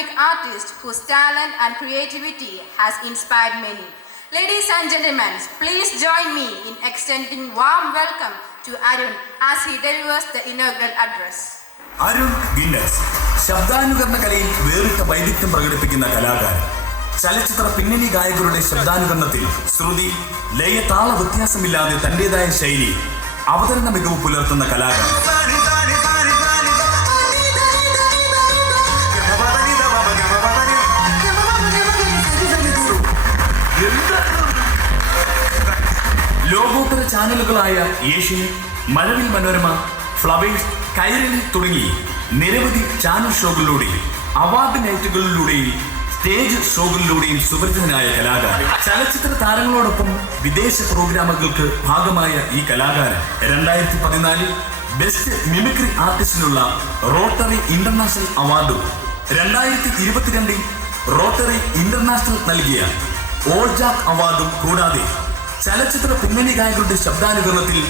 dynamic artist whose talent and creativity has inspired many. Ladies and gentlemen, please join me in extending warm welcome to Arun as he delivers the inaugural address. Arun Guinness, ശബ്ദാനുകരണ കലയിൽ വേറിട്ട വൈദഗ്ധ്യം പ്രകടിപ്പിക്കുന്ന കലാകാരൻ. ചലച്ചിത്ര പിന്നണി ഗായകരുടെ ശബ്ദാനുകരണത്തിൽ ശ്രുതി, ലയ, താള വ്യത്യാസമില്ലാതെ തന്റേതായ ശൈലി അവതരണ മികവ് പുലർത്തുന്ന കലാകാരൻ. ലോകോത്തര ചാനലുകളായ ഏഷ്യനെറ്റ്, മഴവിൽ മനോരമ, ഫ്ലവേഴ്സ്, കൈരളി തുടങ്ങി നിരവധി ചാനൽ ഷോകളിലൂടെയും അവാർഡ് നൈറ്റുകളിലൂടെയും സ്റ്റേജ് ഷോകളിലൂടെയും സുപരിചിതനായ കലാകാരൻ. ചലച്ചിത്ര താരങ്ങളോടൊപ്പം വിദേശ പ്രോഗ്രാമുകൾക്ക് ഭാഗമായ ഈ കലാകാരൻ 2014 ബെസ്റ്റ് മിമിക്രി ആർട്ടിസ്റ്റിനുള്ള റോട്ടറി ഇന്റർനാഷണൽ അവാർഡും 2022 റോട്ടറി ഇന്റർനാഷണൽ നൽകിയ ഓൾജാക്ക് അവാർഡും കൂടാതെ ചലച്ചിത്ര പിന്നണി ഗായകരുടെ ശബ്ദാനുകരണത്തിൽ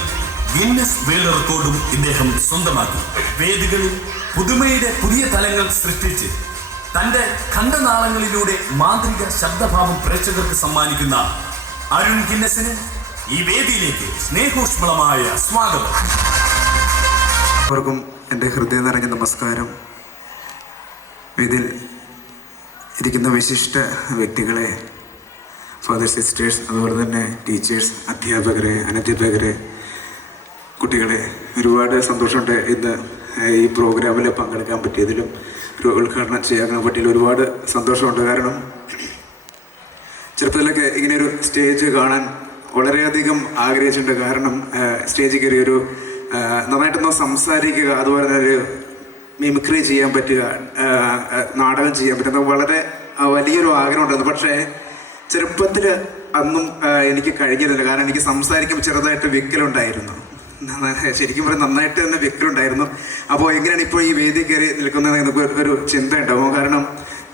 ഗിന്നസ് വേൾഡ് റെക്കോർഡും ഇദ്ദേഹം സ്വന്തമാക്കി. വേദികളിൽ പുതുമയുടെ പുതിയ തലങ്ങൾ സൃഷ്ടിച്ച് തന്റെ ഖണ്ഡനാളങ്ങളിലൂടെ മാന്ത്രിക ശബ്ദഭാവം പ്രേക്ഷകർക്ക് സമ്മാനിക്കുന്ന അരുൺ ഗിന്നസിന് ഈ വേദിയിലേക്ക് സ്നേഹോഷ്മളമായ സ്വാഗതം. അവർക്കും എൻ്റെ ഹൃദയം നിറഞ്ഞ നമസ്കാരം. ഇതിൽ ഇരിക്കുന്ന വിശിഷ്ട വ്യക്തികളെ, ഫാദർ സിസ്റ്റേഴ്സ്, അതുപോലെ തന്നെ ടീച്ചേഴ്സ്, അധ്യാപകരെ, അനധ്യാപകരെ, കുട്ടികളെ, ഒരുപാട് സന്തോഷമുണ്ട് ഇന്ന് ഈ പ്രോഗ്രാമിൽ പങ്കെടുക്കാൻ പറ്റിയതിലും ഒരു ഉദ്ഘാടനം ചെയ്യാൻ പറ്റിയതിൽ ഒരുപാട് സന്തോഷമുണ്ട്. കാരണം ചെറുപ്പത്തിലൊക്കെ ഇങ്ങനെയൊരു സ്റ്റേജ് കാണാൻ വളരെയധികം ആഗ്രഹിച്ചിട്ടുണ്ട്. കാരണം സ്റ്റേജിൽ കയറിയൊരു നന്നായിട്ടൊന്ന് സംസാരിക്കുക, അതുപോലെ തന്നെ ഒരു മിമിക്രി ചെയ്യാൻ പറ്റുക, നാടകം ചെയ്യാൻ പറ്റുന്ന വളരെ വലിയൊരു ആഗ്രഹം ഉണ്ടായിരുന്നു. പക്ഷേ ചെറുപ്പത്തിൽ അന്നും എനിക്ക് കഴിഞ്ഞിരുന്നില്ല. കാരണം എനിക്ക് സംസാരിക്കുമ്പോൾ ചെറുതായിട്ട് വിക്കലുണ്ടായിരുന്നു. ശരിക്കും പറഞ്ഞാൽ നന്നായിട്ട് തന്നെ വിക്കലുണ്ടായിരുന്നു. അപ്പോൾ എങ്ങനെയാണ് ഇപ്പോൾ ഈ വേദി കയറി നിൽക്കുന്നത് എന്നൊക്കെ ഒരു ചിന്ത ഉണ്ടാവും. കാരണം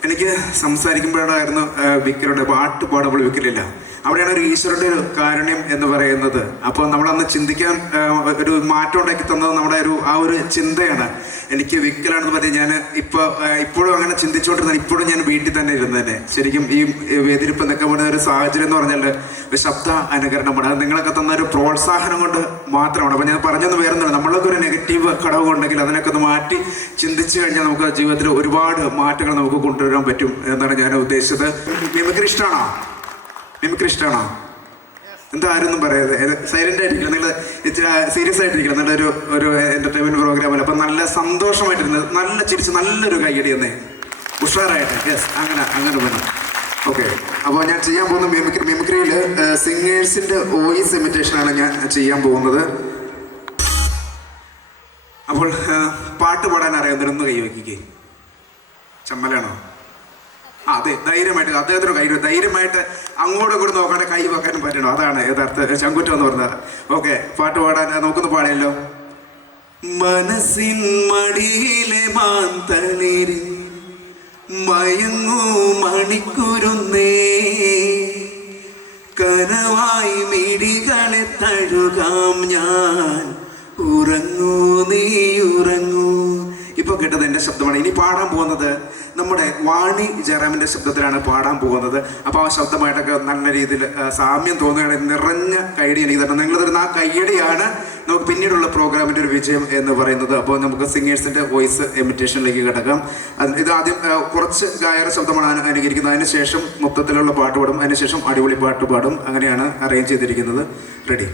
എനിക്ക് സംസാരിക്കുമ്പോഴായിരുന്നു വിക്കലുണ്ട്. പാട്ട് പാടുമ്പോൾ വിക്കലില്ല. അവിടെയാണ് ഒരു ഈശ്വരൻ്റെ ഒരു കാരുണ്യം എന്ന് പറയുന്നത്. അപ്പോൾ നമ്മളന്ന് ചിന്തിക്കാൻ ഒരു മാറ്റം ഉണ്ടാക്കി തന്നത് നമ്മുടെ ആ ഒരു ചിന്തയാണ്. എനിക്ക് വിക്കലാണെന്ന് പറഞ്ഞ് ഞാൻ ഇപ്പോഴും അങ്ങനെ ചിന്തിച്ചുകൊണ്ടിരുന്നത്. ഇപ്പോഴും ഞാൻ വീട്ടിൽ തന്നെ ഇരുന്നതന്നെ. ശരിക്കും ഈ വേദിയിലിപ്പോൾ നിൽക്കാൻ പറ്റുന്ന ഒരു സാഹചര്യം എന്ന് പറഞ്ഞാൽ ഒരു ശബ്ദ അനുകരണമാണ്. അത് നിങ്ങളൊക്കെ തന്ന ഒരു പ്രോത്സാഹനം കൊണ്ട് മാത്രമാണ്. അപ്പോൾ ഞാൻ പറഞ്ഞൊന്നും വേറൊന്നുമില്ല. നമ്മളൊക്കെ ഒരു നെഗറ്റീവ് ഘടകമുണ്ടെങ്കിൽ അതിനൊക്കെ ഒന്ന് മാറ്റി ചിന്തിച്ചു കഴിഞ്ഞാൽ നമുക്ക് ജീവിതത്തിൽ ഒരുപാട് മാറ്റങ്ങൾ നമുക്ക് കൊണ്ടുവരാൻ പറ്റും എന്നാണ് ഞാൻ ഉദ്ദേശിച്ചത്. മിമിക്രി ഇഷ്ടമാണോ? മിമിക്രി ഇഷ്ടമാണോ? എന്താ ആരൊന്നും പറയാതെ സൈലന്റ് ആയിട്ടിരിക്കണം. നിങ്ങൾ സീരിയസ് ആയിട്ടിരിക്കണം. നല്ലൊരു എന്റർടൈൻമെന്റ് പ്രോഗ്രാമല്ല. അപ്പം നല്ല സന്തോഷമായിട്ടിരുന്നത്, നല്ല ചിരിച്ച് നല്ലൊരു കൈയടി എന്നേ ഉഷാറായിട്ട്. യെസ്, അങ്ങനെ വേണം. ഓക്കെ, അപ്പോൾ ഞാൻ ചെയ്യാൻ പോകുന്ന മിമിക്രിയിൽ സിംഗേഴ്സിന്റെ വോയിസ് ഇമിറ്റേഷനാണ് ഞാൻ ചെയ്യാൻ പോകുന്നത്. അപ്പോൾ പാട്ട് പാടാൻ അറിയാവുന്നവരൊന്ന് കൈ വയ്ക്കിക്കേ. ചമ്മലാണോ? അതെ, ധൈര്യമായിട്ട് അദ്ദേഹത്തിന് ധൈര്യമായിട്ട് അങ്ങോട്ടും ഇങ്ങോട്ട് നോക്കാണ്ട് കൈ വെക്കാനും പറ്റണോ? അതാണ് യഥാർത്ഥ ചങ്കുറ്റം എന്ന് പറഞ്ഞാൽ. ഓക്കെ, പാട്ട് പാടാൻ നമുക്കൊന്ന് പാടിയല്ലോ. മനസ്സിൻ മടിയിലെ മാന്തളിരിൽ മയങ്ങൂ മണിക്കുരുന്നേ, കനവായി മിടികളെ തഴുകാം ഞാൻ, ഉറങ്ങൂ നീ ഉറങ്ങൂ. ഇപ്പൊ കേട്ടത് എൻ്റെ ശബ്ദമാണ്. ഇനി പാടാൻ പോകുന്നത് നമ്മുടെ വാണി ജയറാമിൻ്റെ ശബ്ദത്തിലാണ് പാടാൻ പോകുന്നത്. അപ്പോൾ ആ ശബ്ദമായിട്ടൊക്കെ നല്ല രീതിയിൽ സാമ്യം തോന്നുകയാണെങ്കിൽ നിറഞ്ഞ കൈയടി എനിക്ക് തരണം. നിങ്ങൾ തരുന്ന ആ കൈയടിയാണ് നമുക്ക് പിന്നീടുള്ള പ്രോഗ്രാമിൻ്റെ ഒരു വിജയം എന്ന് പറയുന്നത്. അപ്പോൾ നമുക്ക് സിംഗേഴ്സിൻ്റെ വോയിസ് ഇമിറ്റേഷനിലേക്ക് കിടക്കാം. ഇത് ആദ്യം കുറച്ച് ഗായക ശബ്ദമാണ് അനുകരിക്കുന്നത്. അതിനുശേഷം മൊത്തത്തിലുള്ള പാട്ട് പാടും, അതിനുശേഷം അടിപൊളി പാട്ട് പാടും. അങ്ങനെയാണ് അറേഞ്ച് ചെയ്തിരിക്കുന്നത്. റെഡി?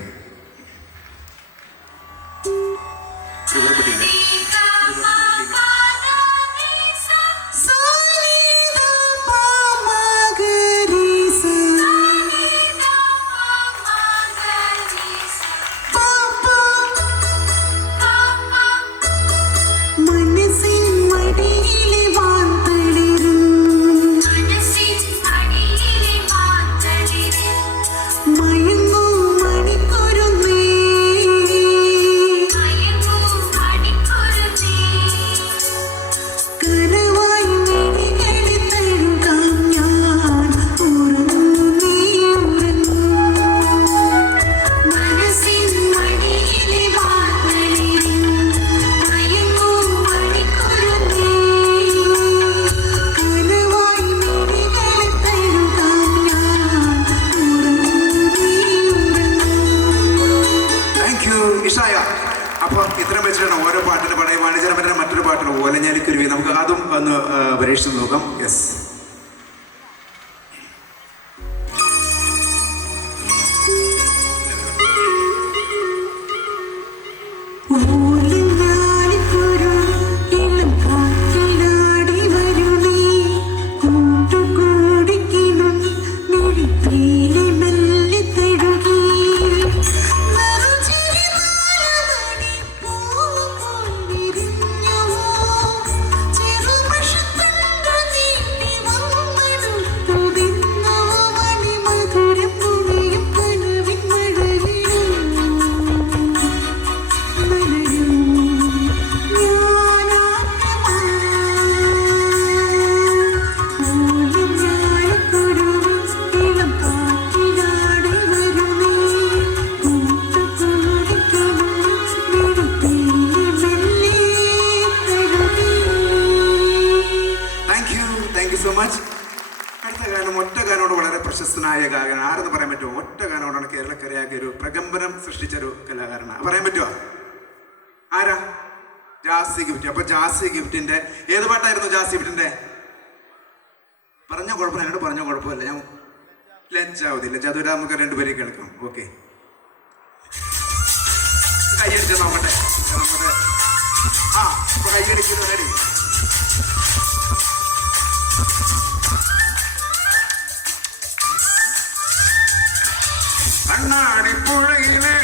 മയങ്ങൂ മണിക്കുരു പരീക്ഷിച്ച് നോക്കാം. യെസ്, പ്രശസ്തനായ ഗായകൻ ആരെന്ന് പറയാൻ പറ്റുമോ? ഒറ്റ ഗാനോടാണ് കേരളക്കരയാകെ ഒരു പ്രകമ്പനം സൃഷ്ടിച്ചൊരു കലാകാരനാണ്. പറയാൻ പറ്റുമോ? ആരാ? ജാസി ഗിഫ്റ്റ്. അപ്പൊ ജാസി ഗിഫ്റ്റിന്റെ ഏത് പാട്ടായിരുന്നു ജാസി ഗിഫ്റ്റിന്റെ? പറഞ്ഞ കുഴപ്പമില്ല, എന്നോട് പറഞ്ഞ കുഴപ്പമില്ല. ഞാൻ ലജ്ജാവതി ലജ്ജാവതി നമുക്ക് രണ്ടുപേരെ കേൾക്കാം. ഓക്കെ, കൈയടിച്ച് നോക്കട്ടെ. കൈയടിക്കുന്നത് റെഡി. കണ്ണാടിപ്പുഴയിലെ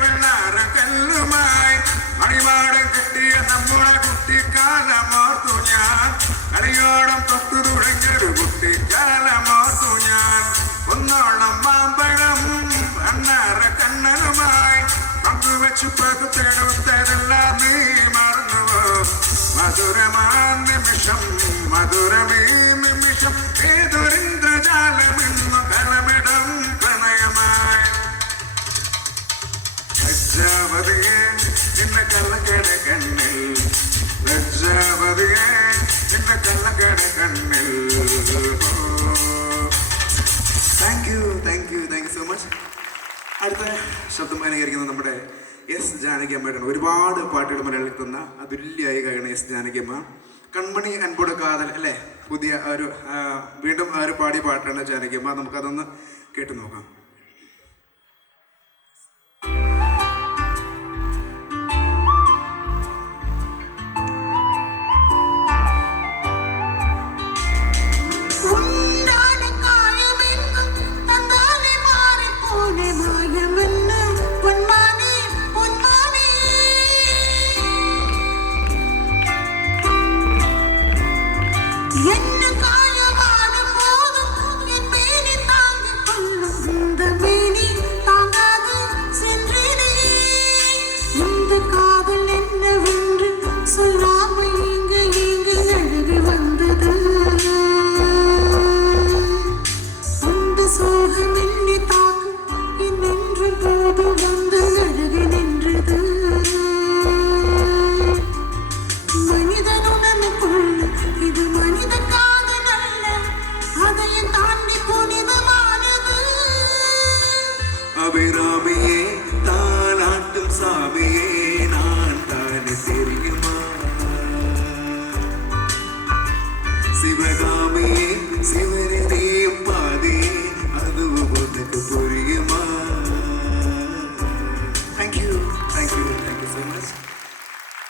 വെള്ളാര കല്ലുമായി അടിവാടം കിട്ടിയ നമ്മളെ കുട്ടിക്കാലമോർത്തു ഞാൻ. കളിയോളം തൊട്ടു തുടങ്ങിയൊരു കുട്ടിക്കാലമോർത്തു ഞാൻ. ഒന്നോളം മാമ്പഴം അണ്ണാറ കണ്ണനുമായി പങ്കുവെച്ചു പകുത്തെടുത്തതെല്ലാം നീ മറന്നുവോ? മധുരമാ നിമിഷം, മധുരമേ നിമിഷം, ഏതൊരിന്ദ്രജാലമെന്നു കളമിടം പ്രണയമായി. ലജ്ജാവതിയെ നിന്നെ കള്ളക്കട കണ്ണിൽ, ലജ്ജാവതിയെ നിന്നെ കള്ളക്കട കണ്ണിൽ. Thank you, thank you, thank you so much. അടുത്ത ശബ്ദം അനുകരിക്കുന്നത് നമ്മുടെ എസ് ജാനകിയമ്മയുടെ. ഒരുപാട് പാട്ടുകൾ മലയാളിൽ തന്ന അതുല്യായി ഗായകയാണ് എസ് ജാനകിയമ്മ. കൺമണി അൻപോട് കാതൽ അല്ലേ, പുതിയ ഒരു വീണ്ടും ആ ഒരു പാടിയ പാട്ടാണ് ജാനകിയമ്മ. നമുക്കതൊന്ന് കേട്ടു നോക്കാം.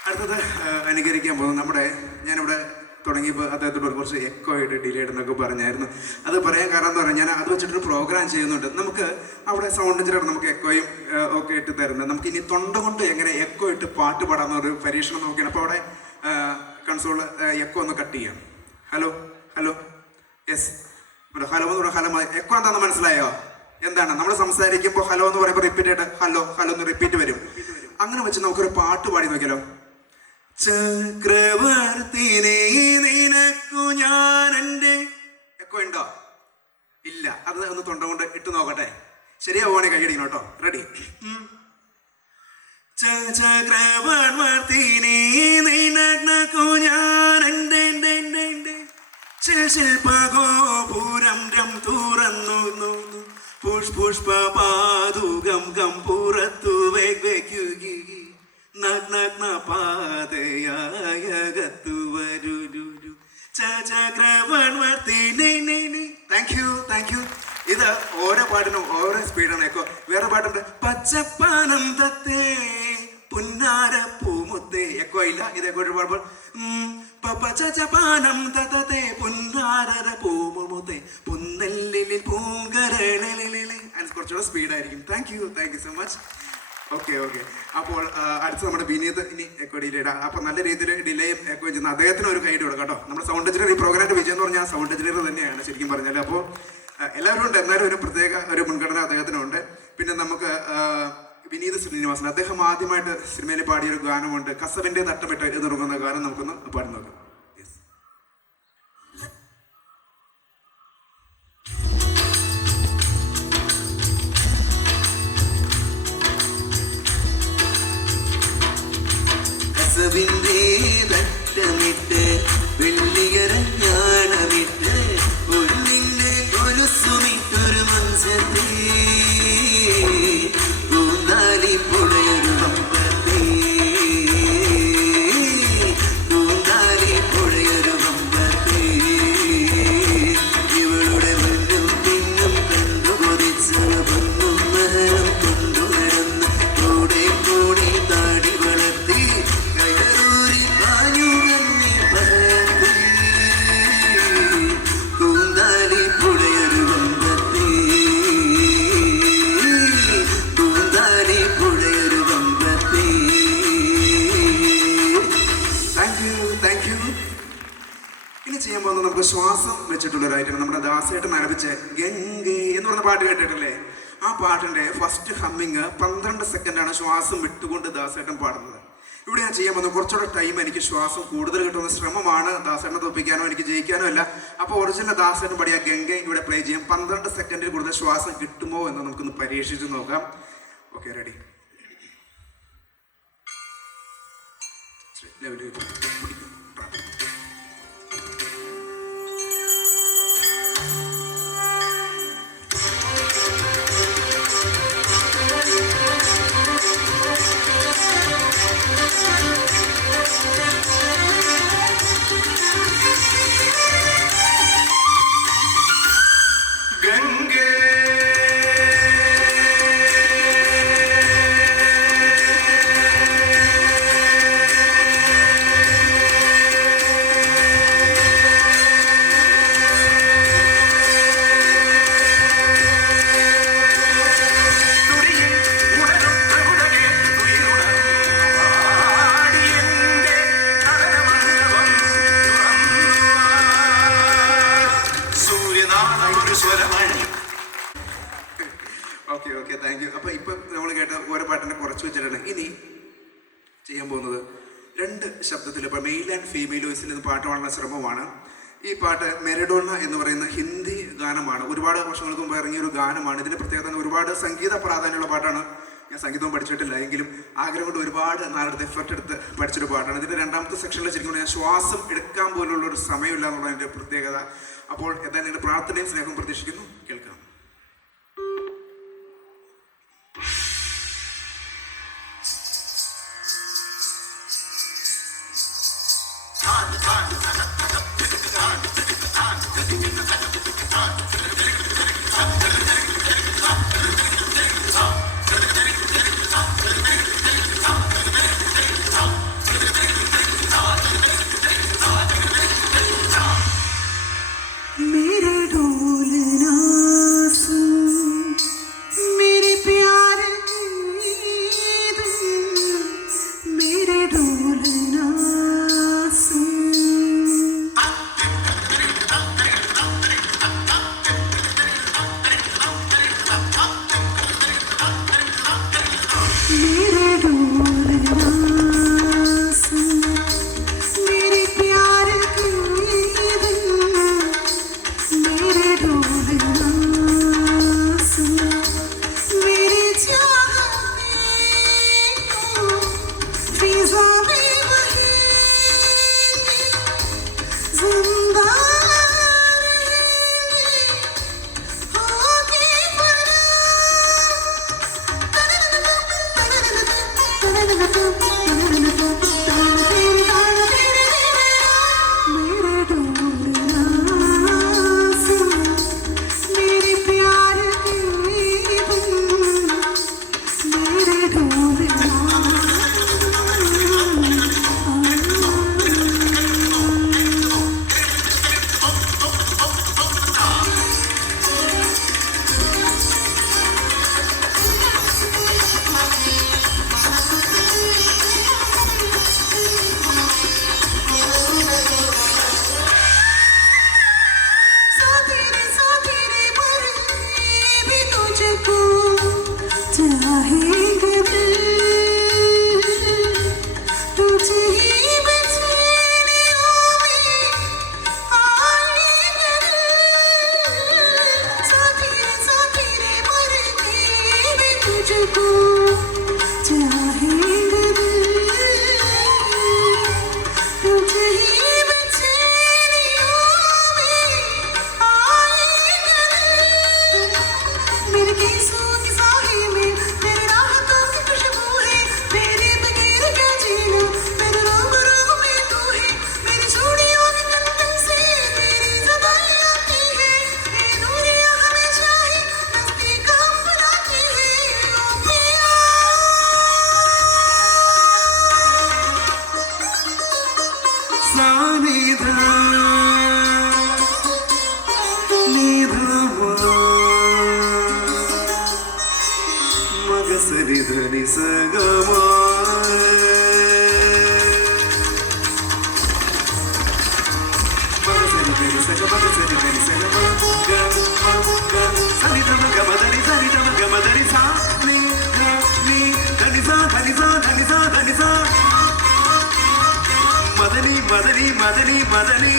അടുത്തത് അനുകരിക്കാൻ പോകുന്നത് നമ്മുടെ, ഞാനിവിടെ തുടങ്ങിയപ്പോൾ അദ്ദേഹത്തോട് കുറച്ച് എക്കോ ആയിട്ട് ഡിലേഡ് എന്നൊക്കെ പറഞ്ഞായിരുന്നു. അത് പറയാൻ കാരണം എന്ന് പറഞ്ഞാൽ ഞാൻ അത് വെച്ചിട്ടൊരു പ്രോഗ്രാം ചെയ്യുന്നുണ്ട്. നമുക്ക് അവിടെ സൗണ്ട് എഞ്ചിനീയർ നമുക്ക് എക്കോയും ഒക്കെ ഇട്ട് തരുന്നത്. നമുക്ക് ഇനി തൊണ്ട കൊണ്ട് എങ്ങനെ എക്കോ ഇട്ട് പാട്ട് പാടാമെന്നൊരു പരീക്ഷണം നോക്കിയാണ്. അപ്പോൾ അവിടെ കൺസോൾ എക്കോ ഒന്ന് കട്ട് ചെയ്യാം. ഹലോ ഹലോ യെസ്, ഹലോ എന്ന് പറഞ്ഞാൽ ഹലോ. എക്കോ എന്താണെന്ന് മനസ്സിലായോ? എന്താണ് നമ്മൾ സംസാരിക്കുമ്പോൾ ഹലോ എന്ന് പറയുമ്പോൾ റിപ്പീറ്റ് ആയിട്ട് ഹലോ ഹലോ എന്ന് റിപ്പീറ്റ് വരും. അങ്ങനെ വെച്ച് നമുക്കൊരു പാട്ട് പാടി നോക്കിയാലോ? ചക്രവർത്തിനെ നിനക്കു ഞാൻ എൻ്റെ എക്കോ ഉണ്ടോ? ഇല്ല. അത് ഒന്ന് തൊണ്ട കൊണ്ട് ഇട്ട് നോക്കട്ടെ. ശരിയാവുകയാണെങ്കിൽ കൈയടിക്കണം കേട്ടോ. റെഡി? ചക്രവർത്തിനെ നിനക്കു ഞാൻ എൻ്റെ ശില്പഗോപുരം തുറന്നു പുഷ്പപാതുകം പുറത്തു വയ്ക്കുകി നഗ്ന പാതയായകത്തു വരൂ ചക്രവർത്തി താങ്ക് യു. ഇത് ഓരോ പാട്ടിനും ഓരോ സ്പീഡാണ് എക്കോ. വേറെ പാട്ടുണ്ട് പച്ചപ്പാനം തത്തേ പുന്നാര പൂമുത്തേ, എക്കോ ഇല്ല. ഇത് എക്കോ പാടുമ്പോൾ പച്ചപ്പാനം തത്തേ പുന്നാര പൂമുത്തേ പുന്നല്ലിൽ പൂങ്കരളിലെ കുറച്ചുകൂടെ സ്പീഡായിരിക്കും. Thank you so much. Okay. അപ്പോൾ അടുത്ത് നമ്മുടെ വിനീത് ഇനി എക്കോ ഡിലേ ഇടാം. അപ്പോൾ നല്ല രീതിയിൽ ഡിലേ എക്കോ ചെയ്യുന്ന അദ്ദേഹത്തിന് ഒരു കൈഡ് കൊടുക്കാം കേട്ടോ. നമ്മുടെ സൗണ്ട് എഞ്ചിനീയർ ഈ പ്രോഗ്രാമിന്റെ വിജയം എന്ന് പറഞ്ഞാൽ സൗണ്ട് എഞ്ചിനീയർ തന്നെയാണ് ശരിക്കും പറഞ്ഞാൽ. അപ്പോൾ എല്ലാവരും ഉണ്ട്, എന്നാലും ഒരു പ്രത്യേക ഒരു മുൻഗണന അദ്ദേഹത്തിനുണ്ട്. പിന്നെ നമുക്ക് വിനീത് ശ്രീനിവാസൻ, അദ്ദേഹം ആദ്യമായിട്ട് സിനിമയിൽ പാടിയൊരു ഗാനമുണ്ട്, കസവിന്റെ തട്ടമിട്ട് എന്ന് തുടങ്ങുന്ന ഗാനം നമുക്കൊന്ന് പാടി നോക്കാം. കസവിന്റെ തട്ടമിട്ട് വെള്ളിയരഞ്ഞാണമിട്ട് പൊന്നിന്റെ കൊലുസുമിട്ടൊരു മഞ്ചത്തെ പൂന്താലി പുഴയൊരു വമ്പത്തെ ഇവളുടെ മുന്നും പിന്നും കണ്ടു കൊതിച്ചവ പൊന്നും മഹരം കൊണ്ടു നടന്ന കൂടെ കൂടി താടി വളർത്തി കയറൂരി പാലു കന്നി പരത്തി പൂന്താലി പുഴയൊരു വമ്പത്തെ പൂന്താലി പുഴയൊരു വമ്പത്തെ. Thank you. ഇനി ചെയ്യാൻ പോകുന്നത് നമുക്ക് ശ്വാസം വെച്ചിട്ടുള്ള ഒരു ഐറ്റം. നമ്മുടെ ദാസേട്ടൻ ആരംഭിച്ച ഗംഗേ എന്ന് പറഞ്ഞ പാട്ട് കേട്ടിട്ടില്ലേ? ആ പാട്ടിന്റെ ഫസ്റ്റ് ഹമ്മിങ് 12 സെക്കൻഡാണ് ശ്വാസം വിട്ടുകൊണ്ട് ദാസേട്ടൻ പാടുന്നത്. ഇവിടെ ഞാൻ ചെയ്യാൻ പോകുന്നത് കുറച്ചുകൂടെ ടൈം എനിക്ക് ശ്വാസം കൂടുതൽ കിട്ടുന്ന ശ്രമമാണ്. ദാസേട്ടനെ തോപ്പിക്കാനോ എനിക്ക് ജയിക്കാനോ അല്ല. അപ്പോൾ ഒറിജിനൽ ദാസേട്ടൻ പാടിയ ഗംഗ ഇവിടെ പ്ലേ ചെയ്യാം. 12 സെക്കൻഡിൽ കൂടുതൽ ശ്വാസം കിട്ടുമോ എന്ന് നമുക്കൊന്ന് പരീക്ഷിച്ച് നോക്കാം. Okay, ready. Okay, thank you. അപ്പോൾ ഇപ്പം നമ്മൾ കേട്ട ഓരോ പാട്ടിനെ കുറച്ച് വെച്ചിട്ടാണ് ഇനി ചെയ്യാൻ പോകുന്നത്. 2 ശബ്ദത്തിൽ, ഇപ്പോൾ മെയിൽ ആൻഡ് ഫീമെയിൽ വോയിസിൽ ഇത് പാട്ട് പാടാനുള്ള ശ്രമമാണ്. ഈ പാട്ട് മെരഡോണ എന്ന് പറയുന്ന ഹിന്ദി ഗാനമാണ്. ഒരുപാട് വർഷങ്ങൾക്ക് മുമ്പ് ഇറങ്ങിയ ഒരു ഗാനമാണ്. ഇതിൻ്റെ പ്രത്യേകത ഒരുപാട് സംഗീത പ്രാധാന്യമുള്ള പാട്ടാണ്. ഞാൻ സംഗീതവും പഠിച്ചിട്ടില്ല, എങ്കിലും ആഗ്രഹം കൊണ്ട് ഒരുപാട് നാളെടുത്ത് എഫർട്ട് എടുത്ത് പഠിച്ചൊരു പാട്ടാണ്. ഇതിൻ്റെ 2ാമത്തെ സെക്ഷനിൽ ശരിക്കും ഞാൻ ശ്വാസം എടുക്കാൻ പോലുള്ള ഒരു സമയമില്ല എന്നുള്ളതിൻ്റെ പ്രത്യേകത. അപ്പോൾ എന്തായാലും നിങ്ങളുടെ പ്രാർത്ഥനയും സ്നേഹവും പ്രതീക്ഷിക്കുന്നു. കേൾക്കാം. मेरे ढोलना ധനി സഗമാ മദനി മദനി മദനി മദനി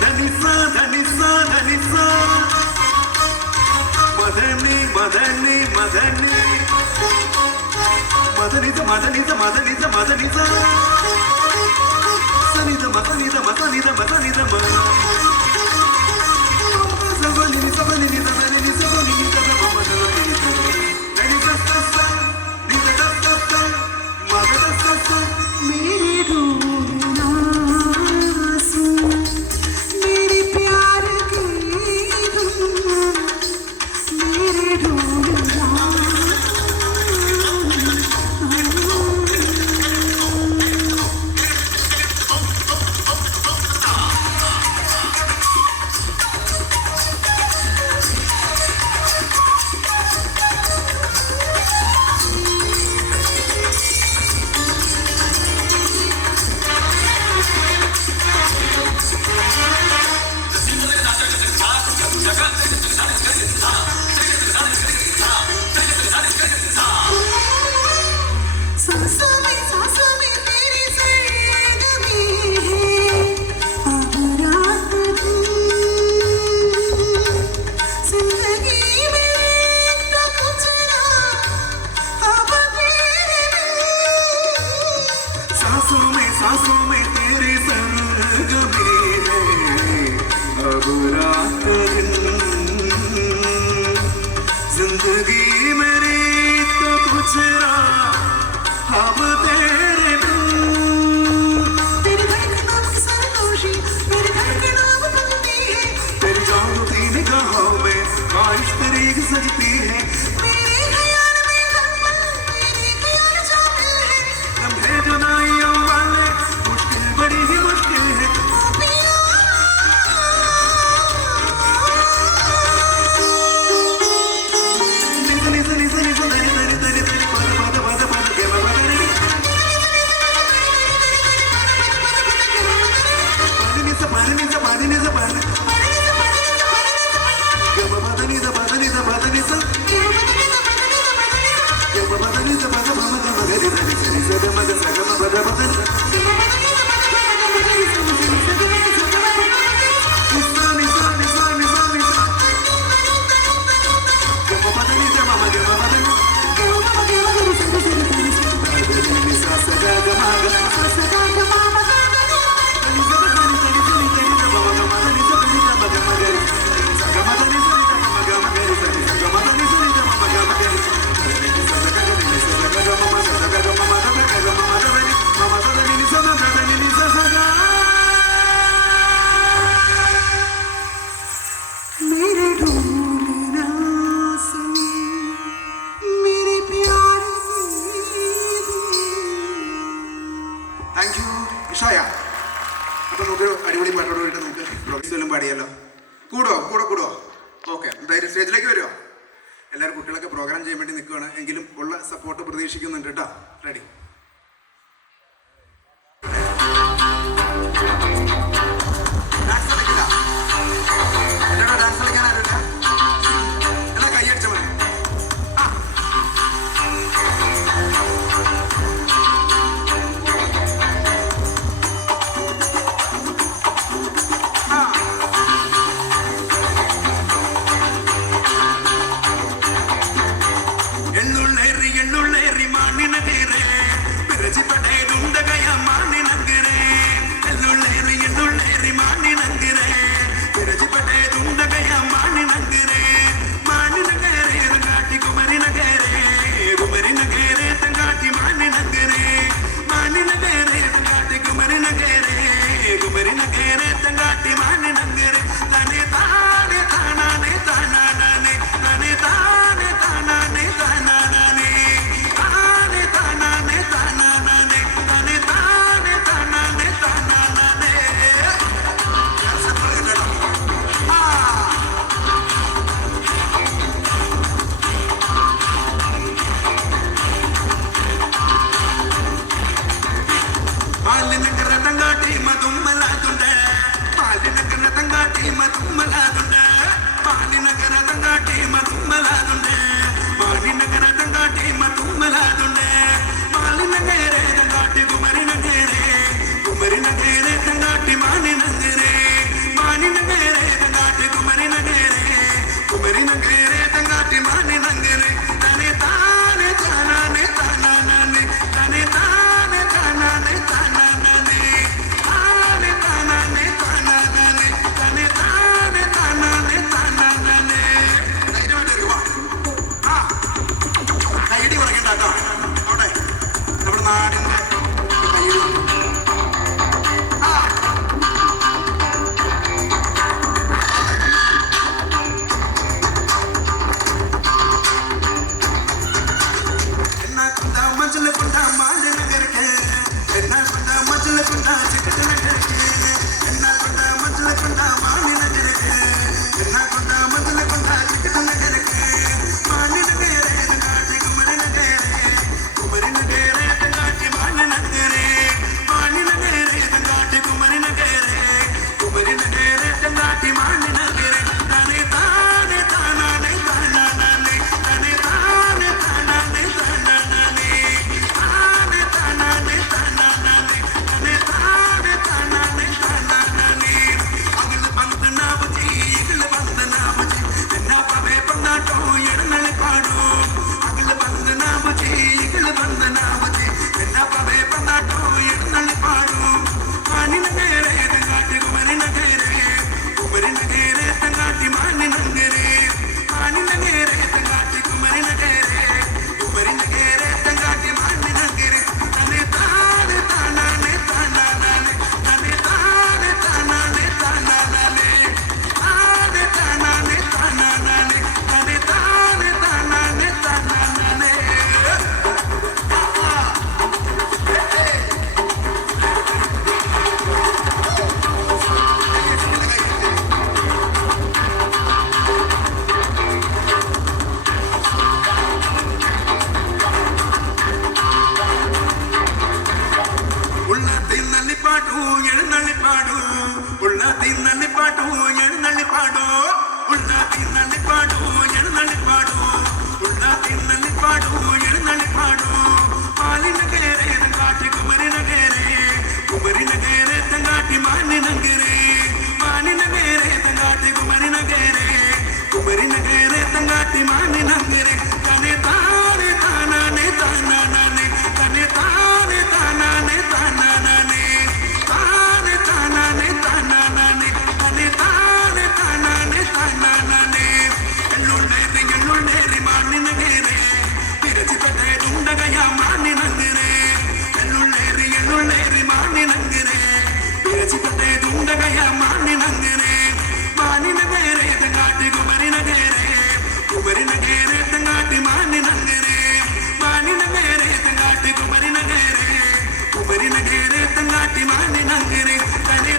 ധനിസ ധനിസ ധനിസ മദനി മദനി മദനി മദനിത മദനിത മദനിത മദനിത സനിത മദനിത മദനിത മദനിത സബനിനി സബനിനി സബനിനി സബനിനി मेरे ढूंढना मेरे प्यार की मेरे ढूंढना सांसों में तेरे संग मेरे अब रात दिन जिंदगी मेरी तो कुछ ना अब तेरे बिन तेरी धड़कनों की सरगोशी मेरी धड़कनों को पलती है तेरी जानती निगाहों में ख्वाहिश तेरी सजती है मेरे ख्याल में हर पल मेरे ख्याल शामिल है लम्हे जुदाइयों वाले मुश्किल बड़ी ही मुश्किल है मेरे ढूंढना से मेरे प्यार താങ്ക് യു ഇഷായ. അപ്പൊ നമുക്ക് അടിപൊളി പാട്ടോട് വേണ്ടി നമുക്ക് പ്രൊഫീസലും പാടിയല്ലോ. കൂടുവോ ഓക്കെ, എന്തായാലും സ്റ്റേജിലേക്ക് വരുമോ? എല്ലാവരും കുട്ടികളൊക്കെ പ്രോഗ്രാം ചെയ്യാൻ വേണ്ടി നിൽക്കുകയാണ്, എങ്കിലും ഉള്ള സപ്പോർട്ട് പ്രതീക്ഷിക്കുന്നുണ്ട് കേട്ടോ. റെഡി? ഡാൻസ് കളിക്കില്ല, ഡാൻസ് കളിക്കാൻ ആരില്ല, എന്നാ കൈയടിച്ച മതി. എണ്ണുള്ളേറി മണ്ണിന തീരലേ ತಂಗಾಟಿ ಮಧುಮಲಾದುಂಡ ಮಾಲಿನಗರ ತಂಗಾಟಿ ಮಧುಮಲಾದುಂಡ ಮಾಲಿನಗರ ತಂಗಾಟಿ ಮಧುಮಲಾದುಂಡ ಮಾಲಿನಗರೆ ತಂಗಾಟಿ ಕುಮರಿನಗರೆ ಕುಮರಿನಗರೆ ತಂಗಾಟಿ ಮಾಲಿನಗರೆ ಮಾಲಿನಗರೆ ತಂಗಾಟಿ ಕುಮರಿನಗರೆ ಕುಮರಿನಗರೆ ತಂಗಾಟಿ ಮಾಲಿನಗರೆ ತನೆ ತಾನೆ ತಾನೇ ತಾನೇ ತನೆ ತಾನೆ ತಾನೇ ತಾನೇ ತಾನೆ ತಾನೇ ತಾನೇ തനെ താനെ താനെ താനെ ആ കൈയടി പറയണ്ട കേട്ടോ അവിടെ നമ്മുടെ നാടിൻ്റെ കൈയടി എന്നാ കൊണ്ട മഞ്ചിൽ കൊണ്ട മാല് നഗരക്ക് എന്നാ കൊണ്ട മഞ്ചിൽ കൊണ്ട ചിക്കൻ നഗരക്ക് എന്നാ കൊണ്ട മഞ്ചിൽ കൊണ്ട മാല് നഗരക്ക് എന്നാ കൊണ്ട മഞ്ചിൽ കൊണ്ട ചിക്കൻ നഗരക്ക് മാല് നഗരെ തങ്കാട്ടി കുമരി നഗരെ കുമരി നഗരെ തങ്കാട്ടി മാല് നഗരെ മാല് നഗരെ തങ്കാട്ടി കുമരി നഗരെ കുമരി നഗരെ തങ്കാട്ടി മാല് നഗരെ തനെ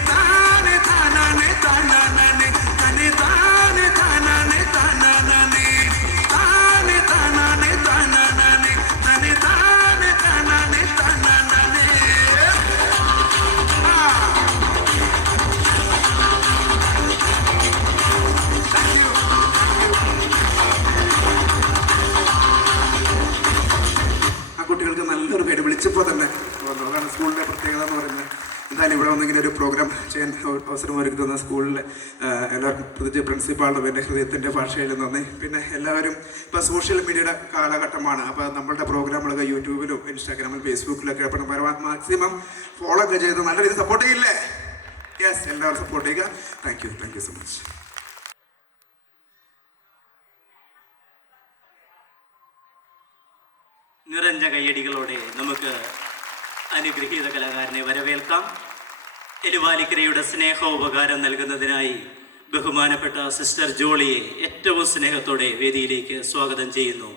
താനെ താനെ താനെ തനെ താനെ താനെ താനെ അവസരമൊരുക്കുന്ന സ്കൂളിൽ എല്ലാവർക്കും പ്രത്യേകിച്ച് പ്രിൻസിപ്പാളും എൻ്റെ ഹൃദയത്തിൻ്റെ ഭാഷയിൽ നന്ദി. പിന്നെ എല്ലാവരും ഇപ്പോൾ സോഷ്യൽ മീഡിയയുടെ കാലഘട്ടമാണ്. അപ്പോൾ നമ്മളുടെ പ്രോഗ്രാമുകളൊക്കെ യൂട്യൂബിലും ഇൻസ്റ്റാഗ്രാമിലും ഫേസ്ബുക്കിലൊക്കെ അപ്പോൾ മാക്സിമം ഫോളോ ഒക്കെ ചെയ്ത് നല്ല രീതിയിൽ സപ്പോർട്ട് ചെയ്യില്ലേ? യെസ്, എല്ലാവരും സപ്പോർട്ട് ചെയ്യുക. Thank you so much. നിറഞ്ഞ കയ്യടികളോടെ നമുക്ക് അനുഗ്രഹീത കലാകാരനെ വരവേൽക്കാം. എരുവാലിക്കരയുടെ സ്നേഹോപകാരം നൽകുന്നതിനായി ബഹുമാനപ്പെട്ട സിസ്റ്റർ ജോളിയെ ഏറ്റവും സ്നേഹത്തോടെ വേദിയിലേക്ക് സ്വാഗതം ചെയ്യുന്നു.